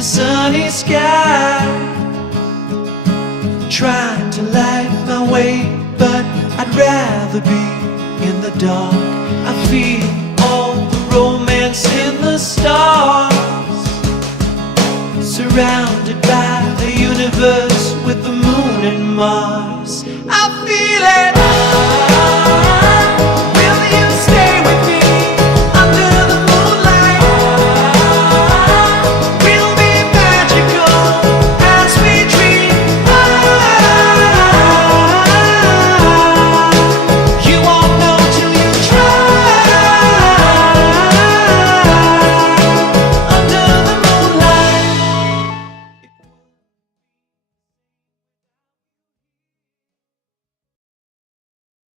the sunny sky, trying to light my way, but I'd rather be in the dark. I feel all the romance in the stars, surrounded by the universe with the moon and Mars. I feel it.